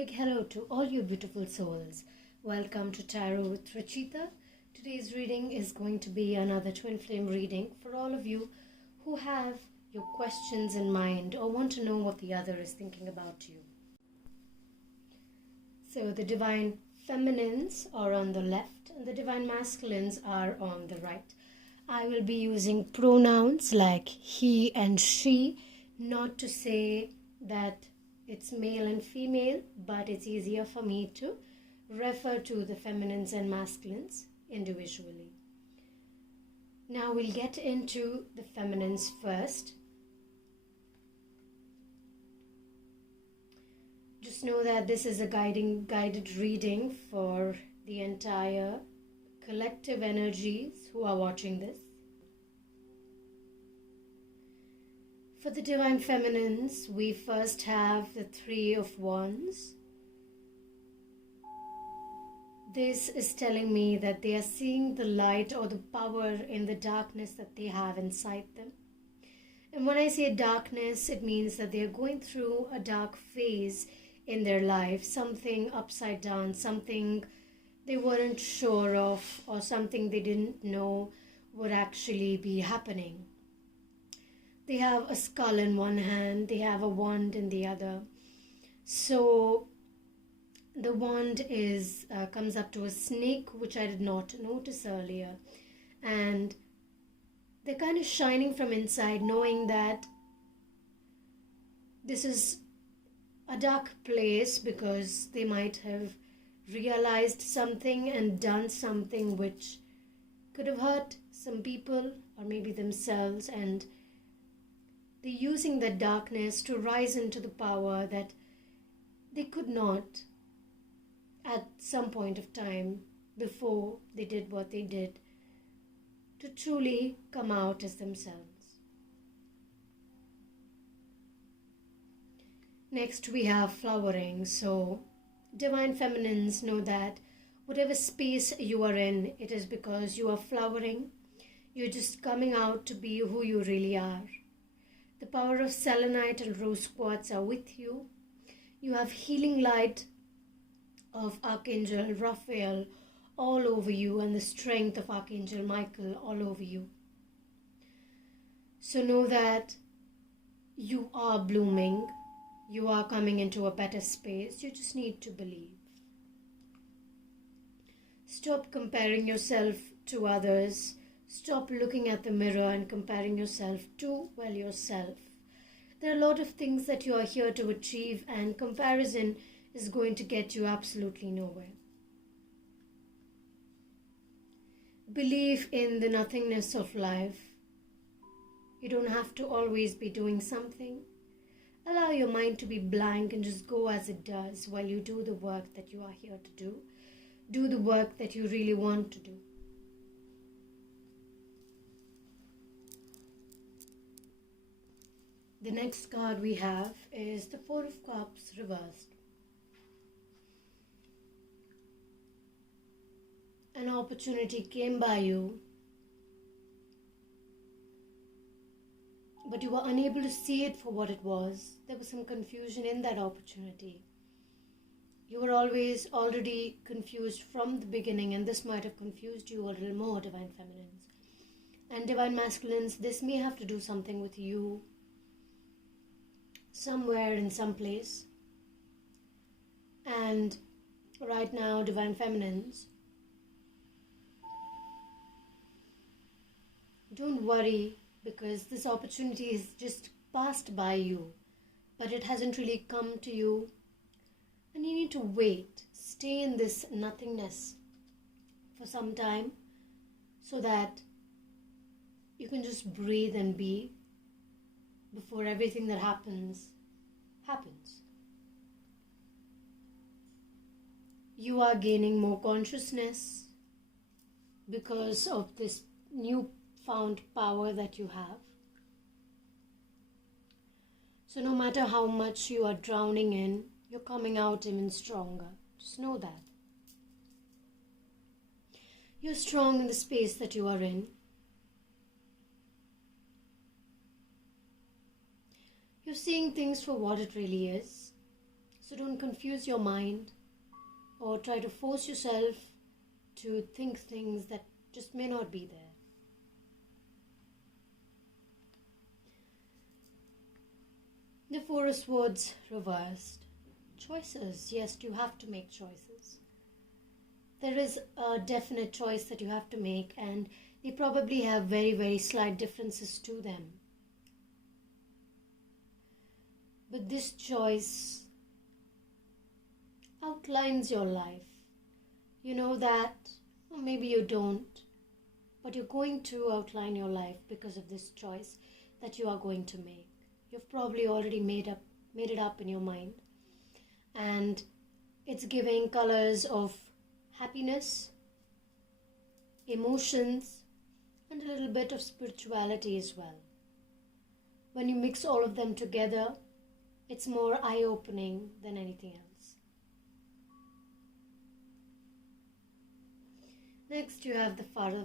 big hello to all you beautiful souls. Welcome to Tarot with Ruchitaa. Today's reading is going to be another twin flame reading for all of you who have your questions in mind or want to know what the other is thinking about you. So the divine feminines are on the left and the divine masculines are on the right. I will be using pronouns like he and she, not to say that it's male and female, but it's easier for me to refer to the feminines and masculines individually. Now we'll get into the feminines first. Just know that this is a guided reading for the entire collective energies who are watching this. For the divine feminines, we first have the Three of Wands. This is telling me that they are seeing the light or the power in the darkness that they have inside them. And when I say darkness, it means that they are going through a dark phase in their life, something upside down, something they weren't sure of, or something they didn't know would actually be happening. They have a skull in one hand, they have a wand in the other. So the wand comes up to a snake, which I did not notice earlier. And they're kind of shining from inside, knowing that this is a dark place because they might have realized something and done something which could have hurt some people or maybe themselves, and they're using that darkness to rise into the power that they could not at some point of time before they did what they did, to truly come out as themselves. Next we have flowering. So divine feminines know that whatever space you are in, it is because you are flowering. You're just coming out to be who you really are. The power of selenite and rose quartz are with you. You have healing light of Archangel Raphael all over you and the strength of Archangel Michael all over you. So know that you are blooming. You are coming into a better space. You just need to believe. Stop comparing yourself to others. Stop looking at the mirror and comparing yourself to, yourself. There are a lot of things that you are here to achieve, and comparison is going to get you absolutely nowhere. Believe in the nothingness of life. You don't have to always be doing something. Allow your mind to be blank and just go as it does while you do the work that you are here to do. Do the work that you really want to do. The next card we have is the Four of Cups reversed. An opportunity came by you, but you were unable to see it for what it was. There was some confusion in that opportunity. You were already confused from the beginning, and this might have confused you a little more, divine feminines. And divine masculines, this may have to do something with you somewhere in some place. And right now, divine feminines, don't worry, because this opportunity is just passed by you, but it hasn't really come to you, and you need to wait. Stay in this nothingness for some time so that you can just breathe and be before everything that happens. You are gaining more consciousness because of this newfound power that you have. So no matter how much you are drowning in, you're coming out even stronger. Just know that. You're strong in the space that you are in. You're seeing things for what it really is. So don't confuse your mind or try to force yourself to think things that just may not be there. The Four of Swords reversed. Choices. Yes, you have to make choices. There is a definite choice that you have to make, and they probably have very, very slight differences to them. But this choice outlines your life. You know that, or maybe you don't, but you're going to outline your life because of this choice that you are going to make. You've probably already made it up in your mind, and it's giving colors of happiness, emotions, and a little bit of spirituality as well. When you mix all of them together, it's more eye-opening than anything else. Next, you have the Father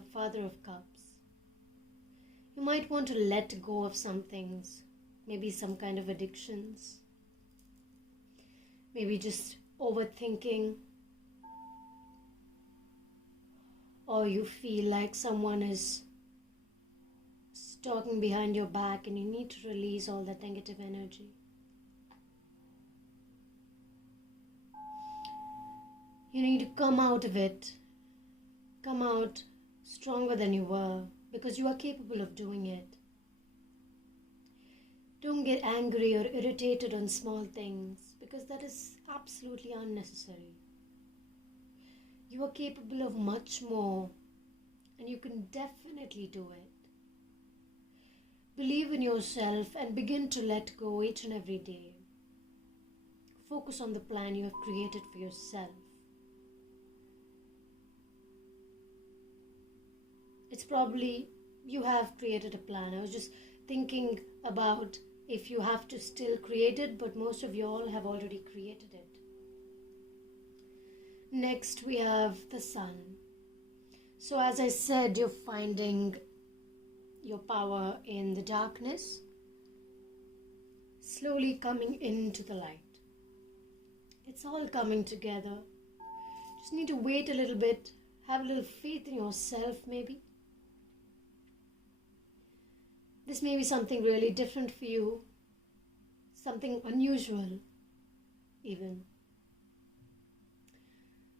of Cups. You might want to let go of some things, maybe some kind of addictions, maybe just overthinking, or you feel like someone is talking behind your back and you need to release all that negative energy. You need to come out of it, come out stronger than you were, because you are capable of doing it. Don't get angry or irritated on small things, because that is absolutely unnecessary. You are capable of much more, and you can definitely do it. Believe in yourself and begin to let go each and every day. Focus on the plan you have created for yourself. It's probably you have created a plan. I was just thinking about if you have to still create it, but most of you all have already created it. Next, we have the Sun. So as I said, you're finding your power in the darkness, slowly coming into the light. It's all coming together. Just need to wait a little bit, have a little faith in yourself maybe. This may be something really different for you, something unusual even.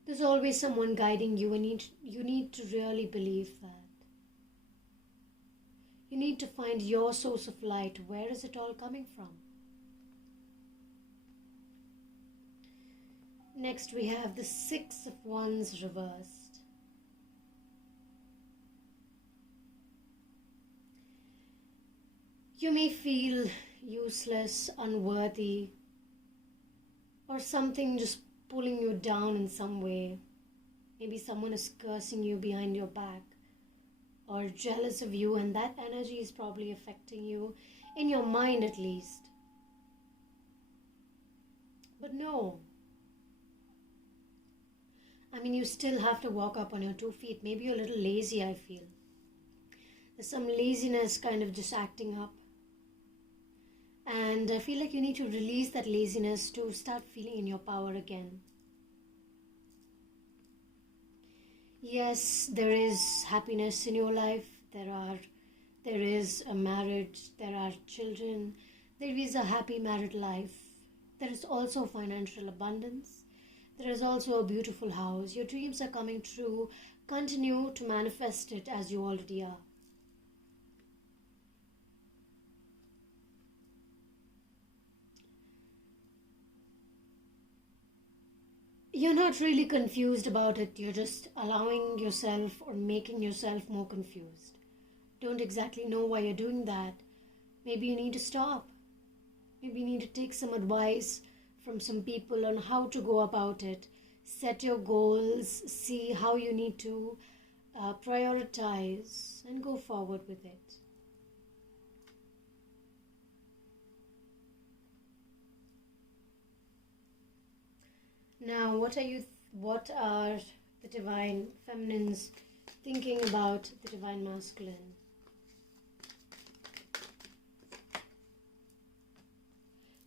There's always someone guiding you, and you need to really believe that. You need to find your source of light. Where is it all coming from? Next, we have the Six of Wands reversed. You may feel useless, unworthy, or something just pulling you down in some way. Maybe someone is cursing you behind your back or jealous of you, and that energy is probably affecting you, in your mind at least. But no. I mean, you still have to walk up on your 2 feet. Maybe you're a little lazy, I feel. There's some laziness kind of just acting up. And I feel like you need to release that laziness to start feeling in your power again. Yes, there is happiness in your life. There is a marriage. There are children. There is a happy married life. There is also financial abundance. There is also a beautiful house. Your dreams are coming true. Continue to manifest it as you already are. You're not really confused about it. You're just allowing yourself or making yourself more confused. Don't exactly know why you're doing that. Maybe you need to stop. Maybe you need to take some advice from some people on how to go about it. Set your goals, see how you need to prioritize, and go forward with it. Now, what are the divine feminines thinking about the divine masculine?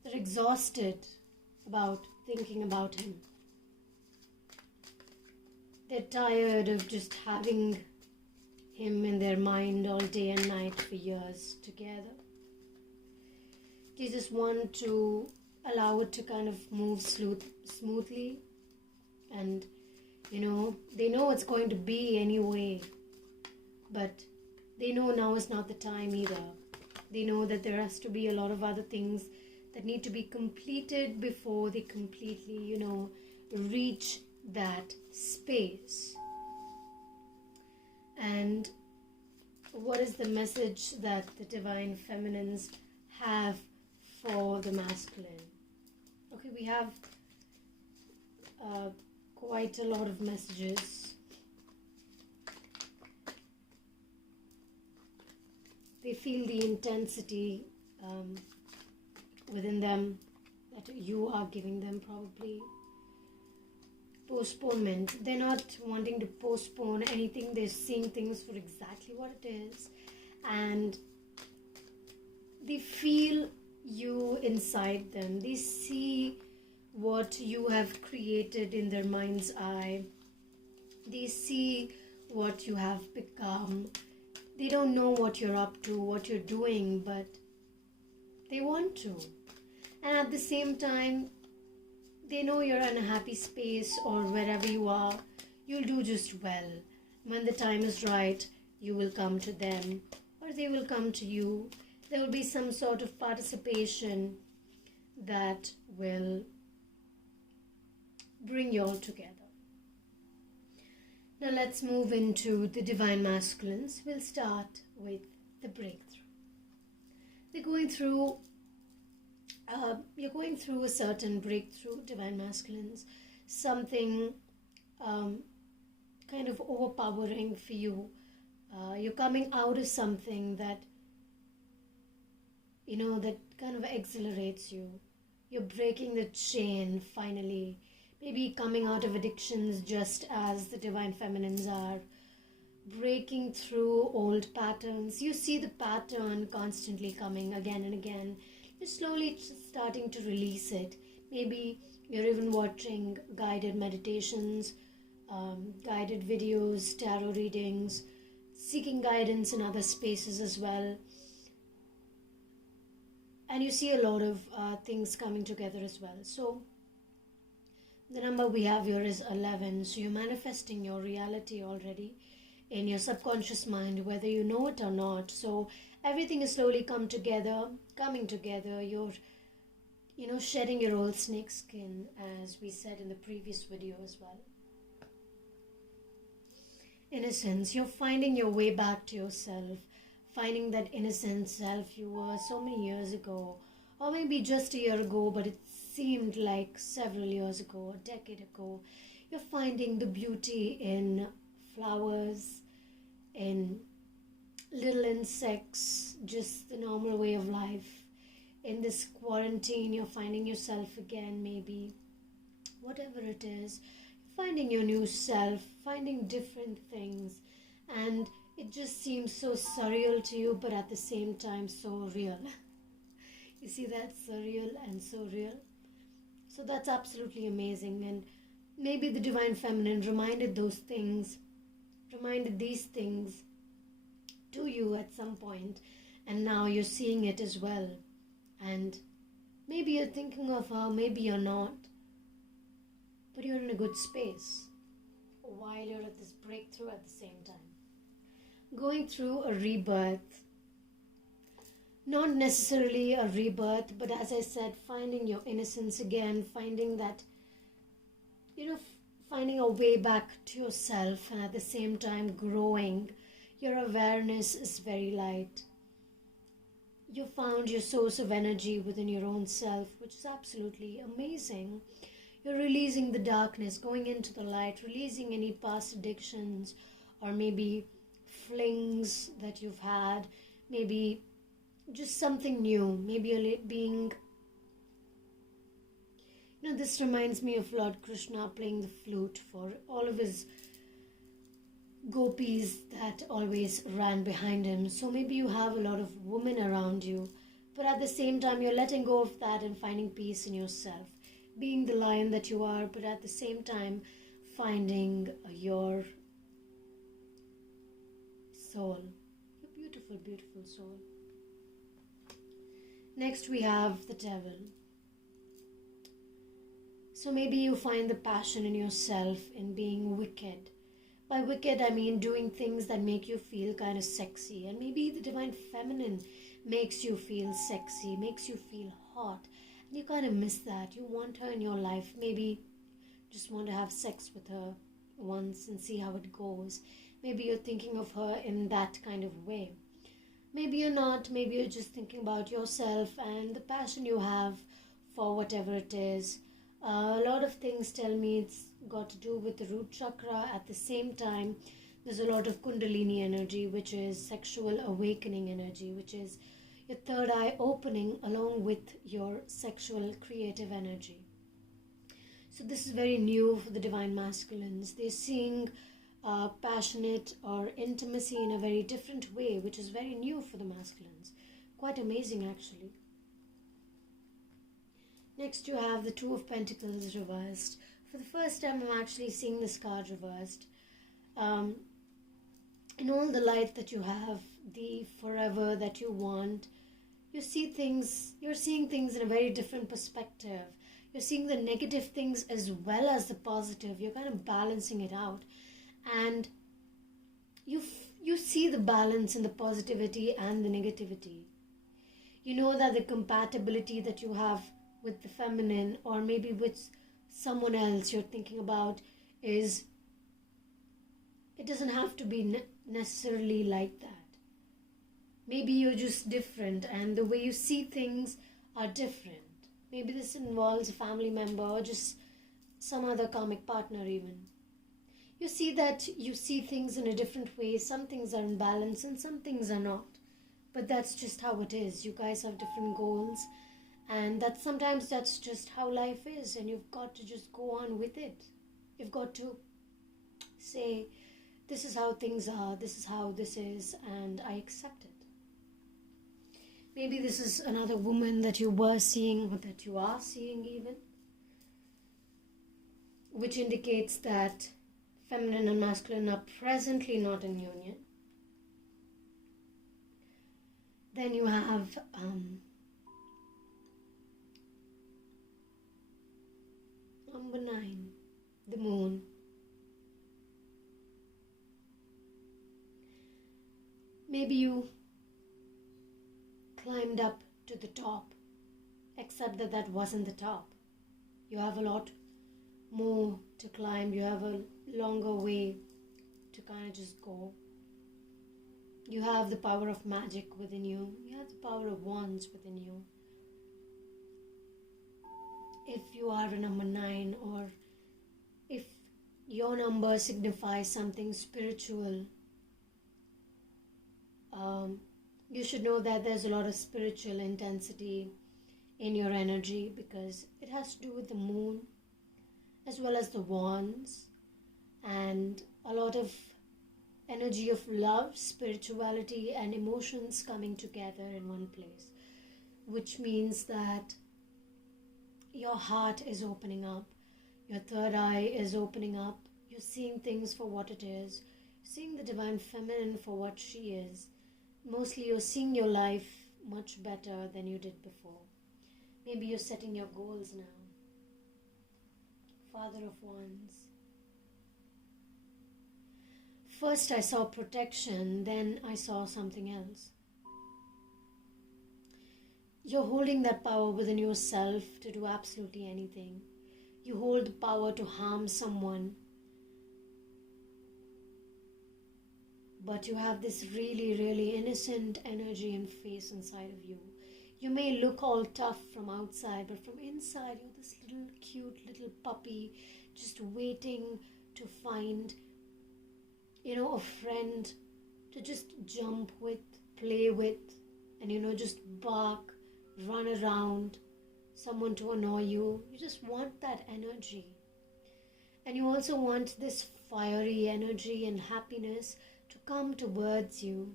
They're exhausted about thinking about him. They're tired of just having him in their mind all day and night for years together. They just want to allow it to kind of move smoothly, and they know it's going to be anyway, but they know now is not the time either. They know that there has to be a lot of other things that need to be completed before they completely, reach that space. And what is the message that the divine feminines have for the masculine? Okay, we have quite a lot of messages. They feel the intensity within them that you are giving them, probably. Postponement. They're not wanting to postpone anything. They're seeing things for exactly what it is. And they feel you inside them. They see what you have created in their mind's eye. They see what you have become. They don't know what you're up to, what you're doing, but they want to. And at the same time, they know you're in a happy space, or wherever you are, you'll do just well. When the time is right, you will come to them, or they will come to you. There will be some sort of participation that will bring you all together. Now let's move into the divine masculines. We'll start with the breakthrough. You're going through a certain breakthrough, divine masculines. Something kind of overpowering for you. You're coming out of something that, that kind of exhilarates you. You're breaking the chain finally. Maybe coming out of addictions just as the divine feminines are. Breaking through old patterns. You see the pattern constantly coming again and again. You're slowly starting to release it. Maybe you're even watching guided meditations, guided videos, tarot readings, seeking guidance in other spaces as well. And you see a lot of things coming together as well. So the number we have here is 11. So you're manifesting your reality already in your subconscious mind, whether you know it or not. So everything is slowly coming together. You're, shedding your old snake skin, as we said in the previous video as well. Innocence. You're finding your way back to yourself. Finding that innocent self you were so many years ago. Or maybe just a year ago, but it seemed like several years ago, a decade ago. You're finding the beauty in flowers, in little insects, just the normal way of life. In this quarantine, you're finding yourself again, maybe. Whatever it is, finding your new self, finding different things. And it just seems so surreal to you, but at the same time so real. You see that? Surreal and so real. So that's absolutely amazing. And maybe the divine feminine reminded these things to you at some point, and now you're seeing it as well. And maybe you're thinking of her, maybe you're not, but you're in a good space while you're at this breakthrough at the same time. Going through a rebirth. Not necessarily a rebirth, but as I said, finding your innocence again, finding that, finding a way back to yourself, and at the same time growing. Your awareness is very light. You found your source of energy within your own self, which is absolutely amazing. You're releasing the darkness, going into the light, releasing any past addictions, or maybe flings that you've had, maybe just something new. Maybe you're being, this reminds me of Lord Krishna playing the flute for all of his gopis that always ran behind him. So maybe you have a lot of women around you, but at the same time you're letting go of that and finding peace in yourself. being the lion that you are, but at the same time finding your soul, your beautiful, beautiful soul. Next we have the devil. So maybe you find the passion in yourself in being wicked. By wicked, I mean doing things that make you feel kind of sexy. And maybe the divine feminine makes you feel sexy, makes you feel hot. And you kind of miss that. You want her in your life. Maybe just want to have sex with her once and see how it goes. Maybe you're thinking of her in that kind of way. Maybe you're not. Maybe you're just thinking about yourself and the passion you have for whatever it is. A lot of things tell me it's got to do with the root chakra. At the same time, there's a lot of kundalini energy, which is sexual awakening energy, which is your third eye opening along with your sexual creative energy. So this is very new for the divine masculines. They're seeing passionate or intimacy in a very different way, which is very new for the masculines. Quite amazing, actually. Next you have the Two of Pentacles reversed. For the first time I'm actually seeing this card reversed. In all the light that you have, the forever that you want, you're seeing things in a very different perspective. You're seeing the negative things as well as the positive. You're kind of balancing it out. And you see the balance in the positivity and the negativity. You know that the compatibility that you have with the feminine or maybe with someone else you're thinking about it doesn't have to be necessarily like that. Maybe you're just different and the way you see things are different. Maybe this involves a family member or just some other karmic partner even. You see that you see things in a different way. Some things are in balance and some things are not. But that's just how it is. You guys have different goals. And sometimes that's just how life is, and you've got to just go on with it. You've got to say, this is how things are, this is how this is, and I accept it. Maybe this is another woman that you were seeing, or that you are seeing even, which indicates that feminine and masculine are presently not in union. Then you have number 9, the moon. Maybe you climbed up to the top, except that wasn't the top. You have a lot more to climb. You have a longer way to kind of just go. You have the power of magic within you. You have the power of wands within you. If you are a number 9 or if your number signifies something spiritual, you should know that there's a lot of spiritual intensity in your energy because it has to do with the moon as well as the wands and a lot of energy of love, spirituality and emotions coming together in one place, which means that your heart is opening up, your third eye is opening up, you're seeing things for what it is, seeing the divine feminine for what she is. Mostly you're seeing your life much better than you did before. Maybe you're setting your goals now. Father of Wands. First I saw protection, then I saw something else. You're holding that power within yourself to do absolutely anything. You hold the power to harm someone. But you have this really, really innocent energy and face inside of you. You may look all tough from outside, but from inside you're this little cute little puppy just waiting to find, a friend to just jump with, play with, and just bark, run around, someone to annoy you. You just want that energy. And you also want this fiery energy and happiness to come towards you.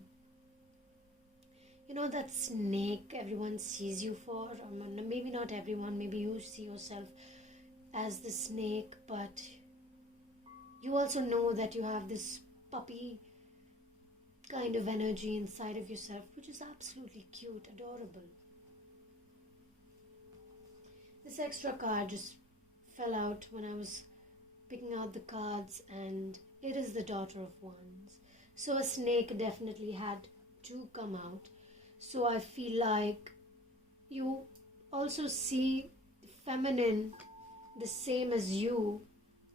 That snake everyone sees you for, or maybe not everyone, maybe you see yourself as the snake, but you also know that you have this puppy kind of energy inside of yourself, which is absolutely cute, adorable. This extra card just fell out when I was picking out the cards, and it is the Daughter of Wands. So a snake definitely had to come out. So I feel like you also see feminine the same as you,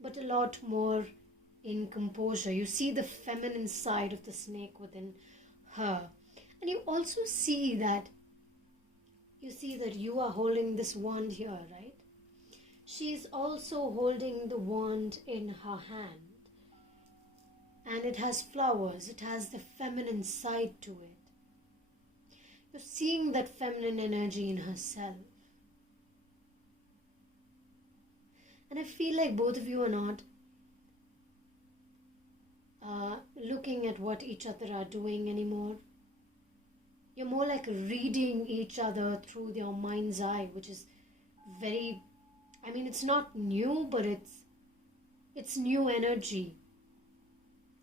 but a lot more in composure. You see the feminine side of the snake within her. And you also see that you are holding this wand here, right? She's also holding the wand in her hand. And it has flowers. It has the feminine side to it. You're seeing that feminine energy in herself. And I feel like both of you are not looking at what each other are doing anymore. You're more like reading each other through your mind's eye, which is very, it's not new, but it's new energy.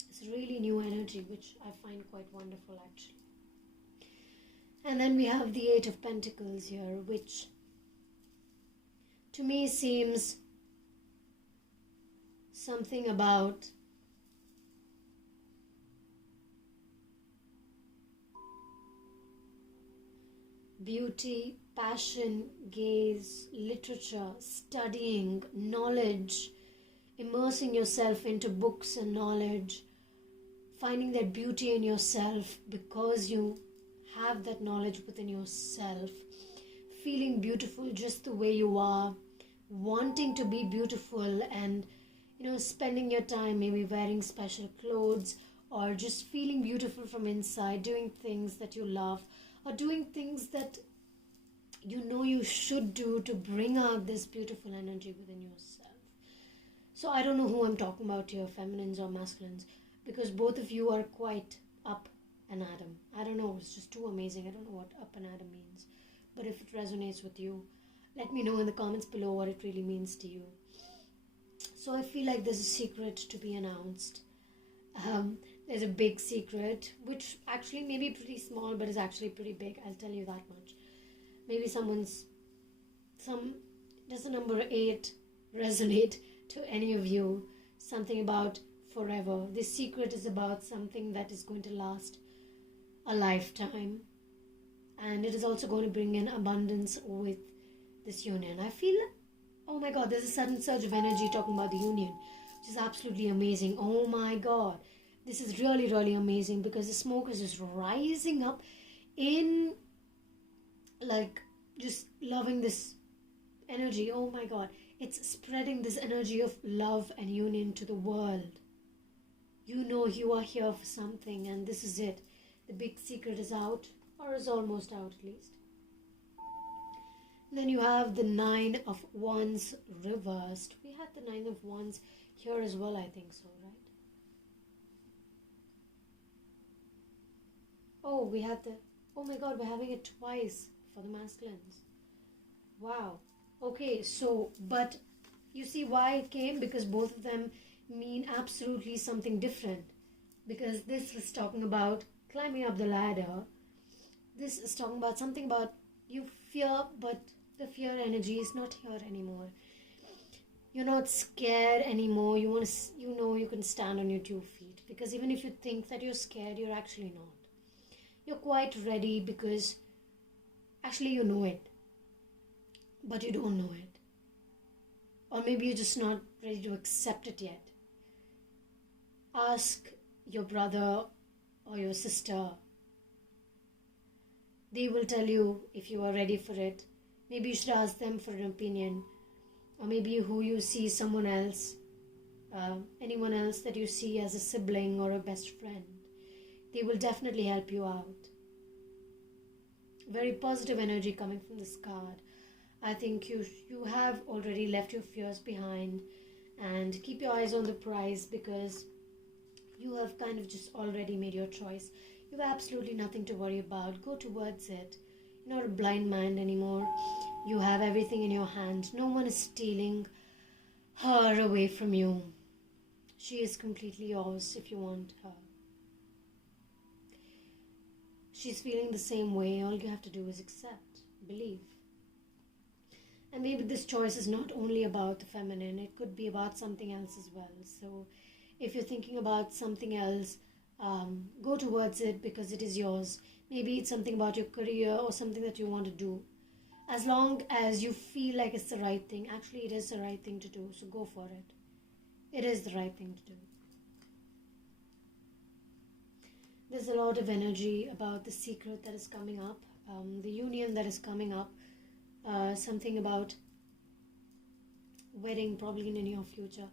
It's really new energy, which I find quite wonderful actually. And then we have the Eight of Pentacles here, which to me seems something about beauty, passion, gaze, literature, studying, knowledge, immersing yourself into books and knowledge, finding that beauty in yourself because you have that knowledge within yourself, feeling beautiful just the way you are, wanting to be beautiful, and spending your time maybe wearing special clothes or just feeling beautiful from inside, doing things that you love or doing things that you should do to bring out this beautiful energy within yourself. So I don't know who I'm talking about here, feminines or masculines, because both of you are quite up and Adam. I don't know, it's just too amazing. I don't know what up and Adam means. But if it resonates with you, let me know in the comments below what it really means to you. So I feel like there's a secret to be announced. There's a big secret, which actually may be pretty small, but is actually pretty big. I'll tell you that much. Maybe does the number 8 resonate to any of you? Something about forever. This secret is about something that is going to last a lifetime. And it is also going to bring in abundance with this union. I feel, oh my God, there's a sudden surge of energy talking about the union, which is absolutely amazing. Oh my God. This is really, really amazing because the smoke is just rising up in, like, just loving this energy. Oh my God. It's spreading this energy of love and union to the world. You know you are here for something, and this is it. The big secret is out, or is almost out at least. And then you have the 9 of Wands reversed. We had the 9 of Wands here as well, I think so, right? Oh, oh my God, we're having it twice for the masculines. Wow. Okay, so, but you see why it came? Because both of them mean absolutely something different. Because this is talking about climbing up the ladder. This is talking about something about you fear, but the fear energy is not here anymore. You're not scared anymore. You you can stand on your 2 feet. Because even if you think that you're scared, you're actually not. You're quite ready because actually you know it, but you don't know it. Or maybe you're just not ready to accept it yet. Ask your brother or your sister. They will tell you if you are ready for it. Maybe you should ask them for an opinion. Or maybe who you see, someone else, anyone else that you see as a sibling or a best friend. They will definitely help you out. Very positive energy coming from this card. I think you have already left your fears behind, and keep your eyes on the prize because you have kind of just already made your choice. You have absolutely nothing to worry about. Go towards it. You're not a blind man anymore. You have everything in your hand. No one is stealing. her away from you. She is completely yours if you want her. She's feeling the same way. All you have to do is accept, believe. And maybe this choice is not only about the feminine, it could be about something else as well. So if you're thinking about something else, go towards it because it is yours. Maybe it's something about your career or something that you want to do. As long as you feel like it's the right thing, actually it is the right thing to do, so go for it. It is the right thing to do. There's a lot of energy about the secret that is coming up, the union that is coming up, something about wedding probably in the near future.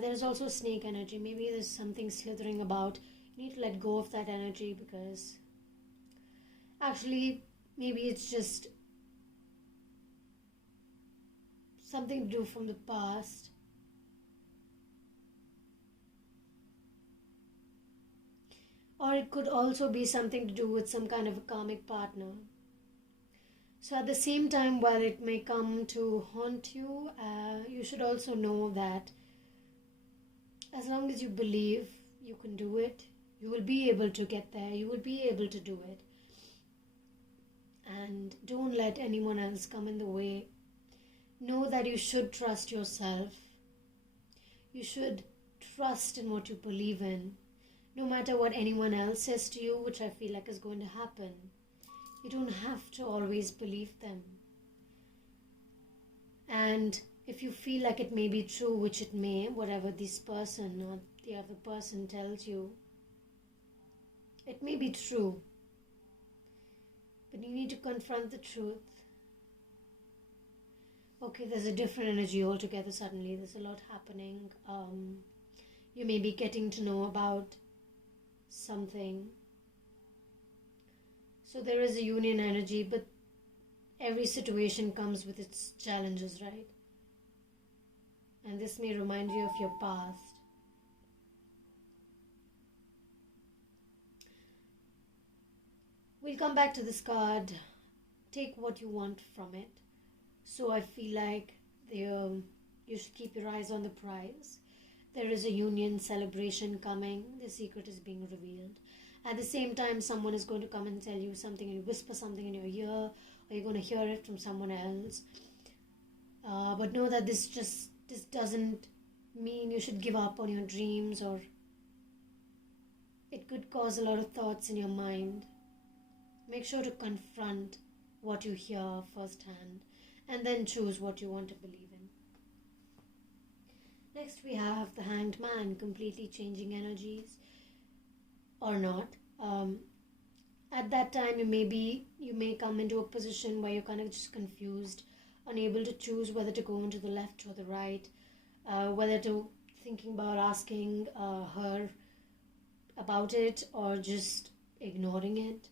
There's also snake energy. Maybe there's something slithering about. You need to let go of that energy because actually maybe it's just something to do from the past. Or it could also be something to do with some kind of a karmic partner. So at the same time, while it may come to haunt you, you should also know that as long as you believe you can do it, you will be able to get there, you will be able to do it. And don't let anyone else come in the way. Know that you should trust yourself. You should trust in what you believe in. No matter what anyone else says to you, which I feel like is going to happen, you don't have to always believe them. And if you feel like it may be true, which it may, whatever this person or the other person tells you, it may be true. But you need to confront the truth. Okay, there's a different energy altogether suddenly. There's a lot happening. You may be getting to know about something. So there is a union energy, but every situation comes with its challenges, right? And this may remind you of your past. We'll come back to this card. Take what you want from it. So I feel like you should keep your eyes on the prize. There is a union celebration coming. The secret is being revealed. At the same time, someone is going to come and tell you something, and you whisper something in your ear, or you're going to hear it from someone else. But know that this doesn't mean you should give up on your dreams, or it could cause a lot of thoughts in your mind. Make sure to confront what you hear firsthand, and then choose what you want to believe in. Next we have the Hanged Man, completely changing energies or not. At that time you may come into a position where you're kind of just confused, unable to choose whether to go into the left or the right, whether to thinking about asking her about it or just ignoring it.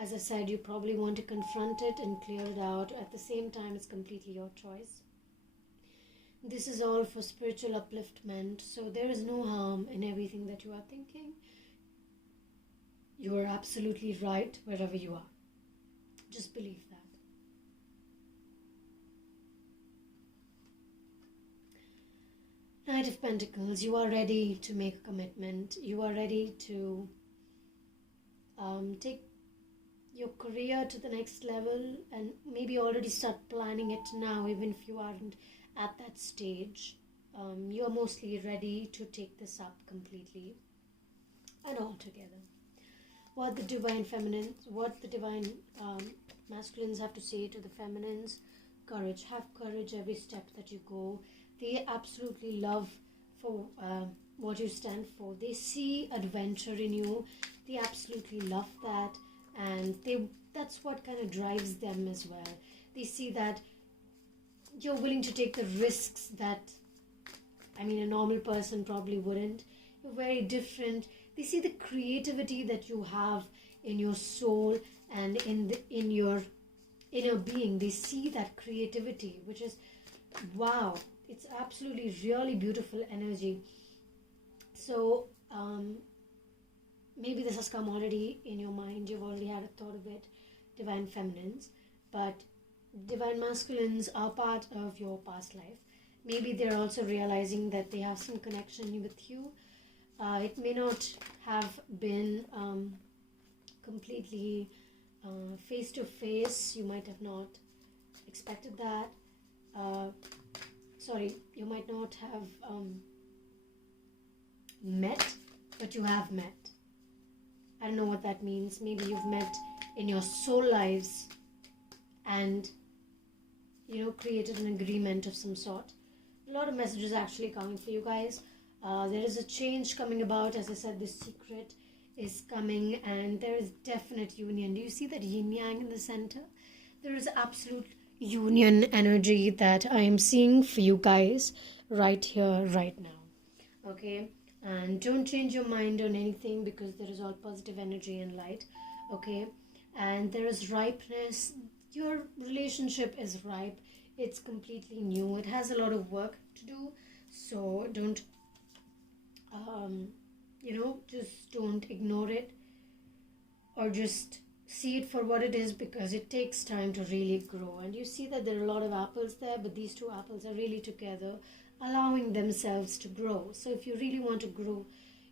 As I said, you probably want to confront it and clear it out. At the same time, it's completely your choice. This is all for spiritual upliftment, so there is no harm in everything that you are thinking. You are absolutely right wherever you are. Just believe that. Knight of Pentacles, you are ready to make a commitment. You are ready to take your career to the next level and maybe already start planning it now, even if you aren't at that stage. You are mostly ready to take this up completely and altogether. What the divine masculines have to say to the feminines: courage. Have courage every step that you go. They absolutely love for what you stand for. They see adventure in you. They absolutely love that, and that's what kind of drives them as well. They see that you're willing to take the risks that, a normal person probably wouldn't. You're very different. They see the creativity that you have in your soul and in your inner being. They see that creativity, which is, wow, it's absolutely really beautiful energy. So maybe this has come already in your mind. You've already had a thought of it, divine feminines. But divine masculines are part of your past life. maybe they're also realizing that they have some connection with you. It may not have been completely face to face. You might have not expected that. You might not have met, but you have met. I don't know what that means. Maybe you've met in your soul lives and, created an agreement of some sort. A lot of messages actually coming for you guys. There is a change coming about. As I said, this secret is coming and there is definite union. Do you see that yin yang in the center? There is absolute union energy that I am seeing for you guys right here, right now. Okay? And don't change your mind on anything because there is all positive energy and light. Okay? And there is ripeness. Your relationship is ripe. It's completely new. It has a lot of work to do. So don't, just don't ignore it. Or just see it for what it is, because it takes time to really grow. And you see that there are a lot of apples there, but these two apples are really together, allowing themselves to grow. So if you really want to grow,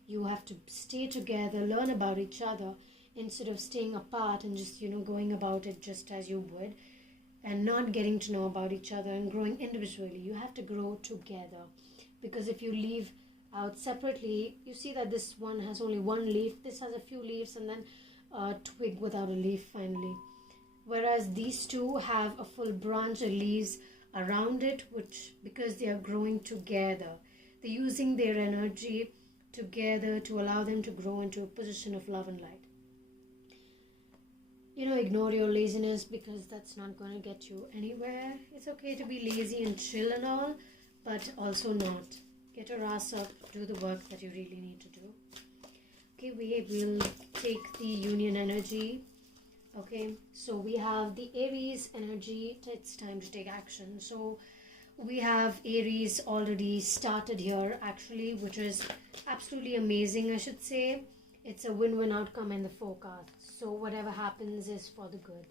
you have to stay together, learn about each other, instead of staying apart and just, going about it just as you would and not getting to know about each other and growing individually. You have to grow together, because if you leave out separately, you see that this one has only one leaf, this has a few leaves, and then a twig without a leaf finally. Whereas these two have a full branch of leaves around it, which, because they are growing together, they're using their energy together to allow them to grow into a position of love and light. Ignore your laziness, because that's not going to get you anywhere. It's okay to be lazy and chill and all, but also not. Get your ass up, do the work that you really need to do. Okay, we'll take the union energy. Okay, so we have the Aries energy. It's time to take action. So we have Aries already started here, actually, which is absolutely amazing, I should say. It's a win-win outcome in the forecast. So whatever happens is for the good.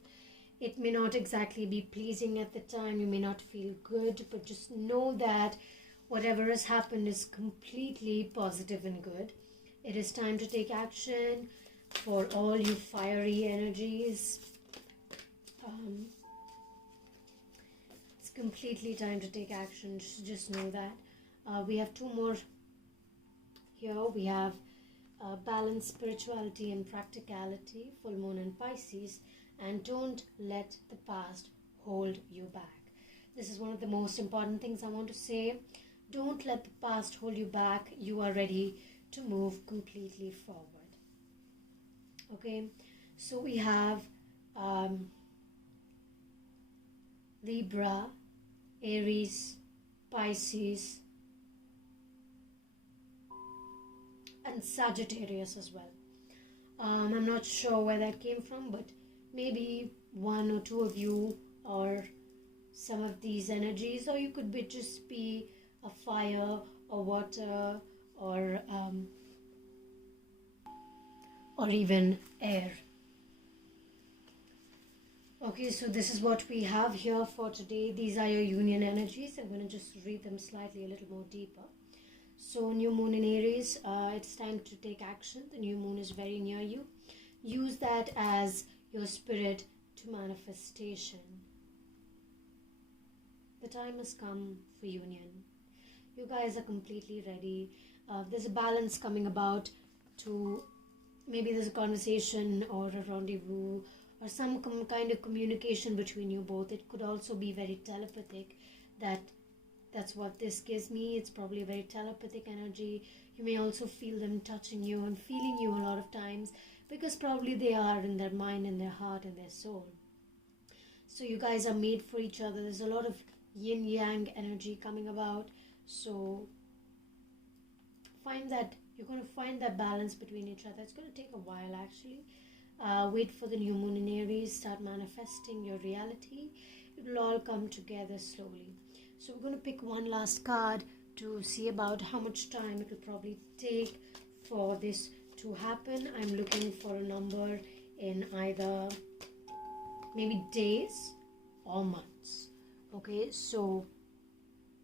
It may not exactly be pleasing at the time. You may not feel good, but just know that whatever has happened is completely positive and good. It is time to take action for all you fiery energies. It's completely time to take action. Just know that. We have two more here. We have balance, spirituality and practicality, full moon in Pisces, and don't let the past hold you back. This is one of the most important things I want to say. Don't let the past hold you back. You are ready to move completely forward. Okay, so we have Libra, Aries, Pisces, and Sagittarius as well. I'm not sure where that came from, but maybe one or two of you are some of these energies, or you could just be a fire or water or even air. Okay, so this is what we have here for today. These are your union energies. I'm going to just read them slightly a little more deeper. So new moon in Aries, it's time to take action. The new moon is very near you. Use that as your spirit to manifestation. The time has come for union. You guys are completely ready. There's a balance coming about to, maybe there's a conversation or a rendezvous or some kind of communication between you both. It could also be very telepathic. That's what this gives me. It's probably a very telepathic energy. You may also feel them touching you and feeling you a lot of times, because probably they are in their mind, in their heart, in their soul. So you guys are made for each other. There's a lot of yin yang energy coming about. So you're going to find that balance between each other. It's going to take a while, actually. Wait for the new moon in Aries. Start manifesting your reality. It will all come together slowly. So we're going to pick one last card to see about how much time it will probably take for this to happen. I'm looking for a number in either maybe days or months. Okay, so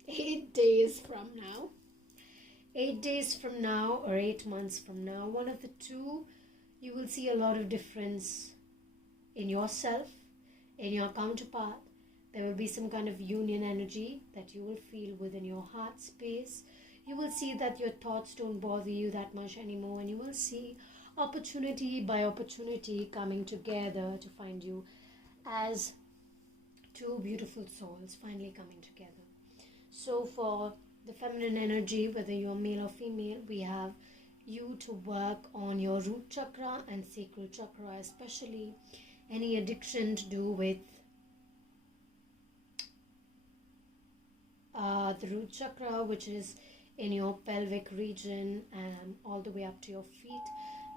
8 days from now. 8 days from now or 8 months from now, one of the two, you will see a lot of difference in yourself, in your counterpart. There will be some kind of union energy that you will feel within your heart space. You will see that your thoughts don't bother you that much anymore, and you will see opportunity by opportunity coming together to find you as two beautiful souls finally coming together. So for the feminine energy, whether you're male or female, we have you to work on your root chakra and sacral chakra, especially any addiction to do with the root chakra, which is in your pelvic region and all the way up to your feet.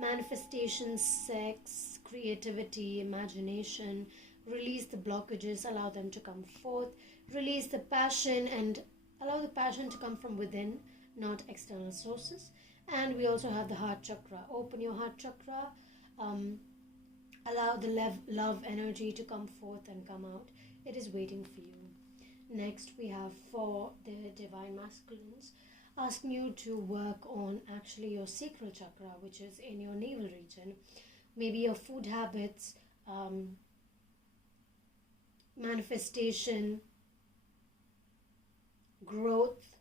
Manifestation, sex, creativity, imagination. Release the blockages, allow them to come forth. Release the passion and allow the passion to come from within, not external sources. And we also have the heart chakra. Open your heart chakra. Allow the love energy to come forth and come out. It is waiting for you. Next, we have for the divine masculines, asking you to work on actually your sacral chakra, which is in your navel region. Maybe your food habits, manifestation, growth,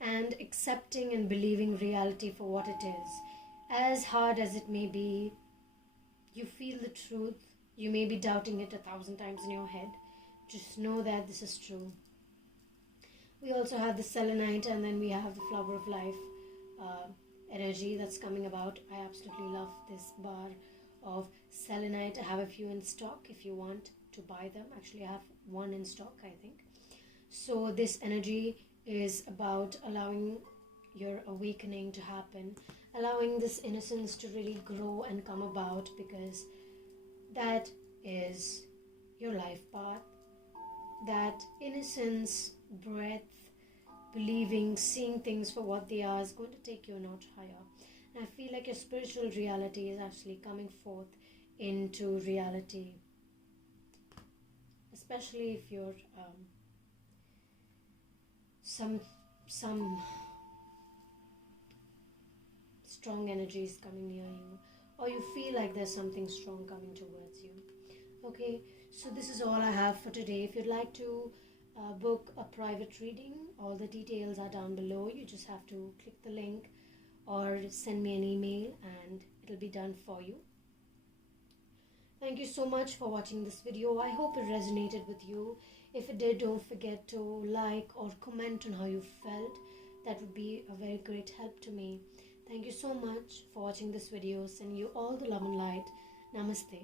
and accepting and believing reality for what it is. As hard as it may be, you feel the truth. You may be doubting it 1,000 times in your head. Just know that this is true. We also have the selenite, and then we have the flower of life energy that's coming about. I absolutely love this bar of selenite. I have a few in stock if you want to buy them. Actually, I have one in stock, I think. So this energy is about allowing your awakening to happen, allowing this innocence to really grow and come about, because that is your life path. That innocence, breath, believing, seeing things for what they are is going to take you a notch higher. And I feel like your spiritual reality is actually coming forth into reality, especially if you're some strong energy is coming near you, or you feel like there's something strong coming towards you. Okay, so this is all I have for today. If you'd like to book a private reading, all the details are down below. You just have to click the link or send me an email and it'll be done for you. Thank you so much for watching this video. I hope it resonated with you. If it did, don't forget to like or comment on how you felt. That would be a very great help to me. Thank you so much for watching this video. Sending you all the love and light. Namaste.